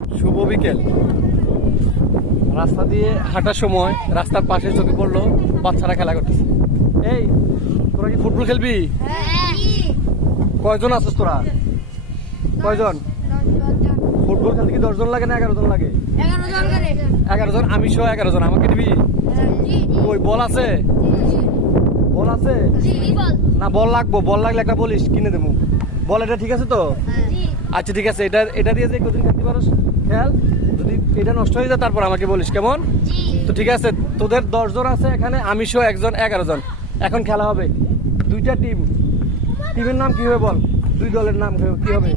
শুভ বিকেল। রাস্তা দিয়ে হাঁটার সময় রাস্তার পাশে চোখে পড়লো বাচ্চারা খেলা করতেছে। এই তোরা কি ফুটবল খেলবি? কয়জন আছিস তোরা? কয়জন? ফুটবল খেলতে কি 10 জন লাগে না 11 জন লাগে? 11 জন। আমি সহ 11 জন। আমাকে দিবি? ওই বল আছে? বল আছে না? বল লাগবো। বল লাগলে একটা বলিস কিনে দেবো। বল এটা ঠিক আছে তো? আচ্ছা ঠিক আছে। এটা দিয়ে যে কদিন খেলতে পারো খেল। যদি এটা নষ্ট হয়ে যায় তারপর আমাকে বলিস, কেমন? তো ঠিক আছে, তোদের 10 জন আছে এখানে, আমি সহ একজন, 11 জন। এখন খেলা হবে দুইটা টিম। টিমের নাম কি হবে বল? দুই দলের নাম কি হবে?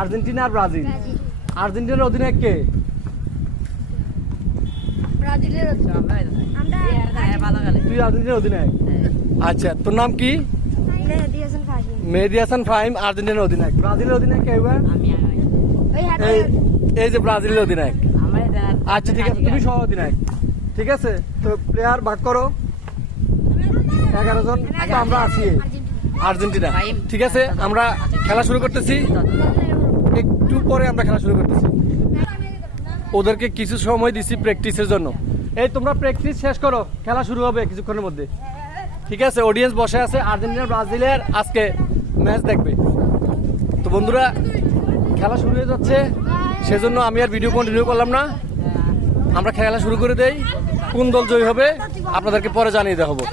আর্জেন্টিনা আর ব্রাজিল। আর্জেন্টিনার অধিনায়ক কে? তুই আর্জেন্টিনার অধিনায়ক? আচ্ছা, তোর নাম কি? মেহেদী হাসান ফাহিম আর্জেন্টিনার অধিনায়ক। ব্রাজিলের অধিনায়ক কে হবে? এই যে ব্রাজিলের অধিনায়ক। আচ্ছা ঠিক আছে, তুমি সহ অধিনায়ক। ঠিক আছে, তো প্লেয়ার ভাগ করো। 11 জন তো আমরা আছি আর্জেন্টিনা। ঠিক আছে, আমরা খেলা শুরু করতেছি। একটু পরে আমরা খেলা শুরু করতেছি। ওদেরকে কিছু সময় দিছি প্র্যাকটিসের জন্য। এই তোমরা প্র্যাকটিস শেষ করো, খেলা শুরু হবে কিছুক্ষণের মধ্যে। ঠিক আছে, অডিয়েন্স বসে আছে, আর্জেন্টিনা ব্রাজিলের আজকে ম্যাচ দেখবে। তো বন্ধুরা, খেলা শুরু হয়ে যাচ্ছে, সেজন্য আমি আর ভিডিও কন্টিনিউ করলাম না। আমরা খেলা শুরু করে দেই। কোন দল জয়ী হবে আপনাদেরকে পরে জানিয়ে দেওয়া হবে।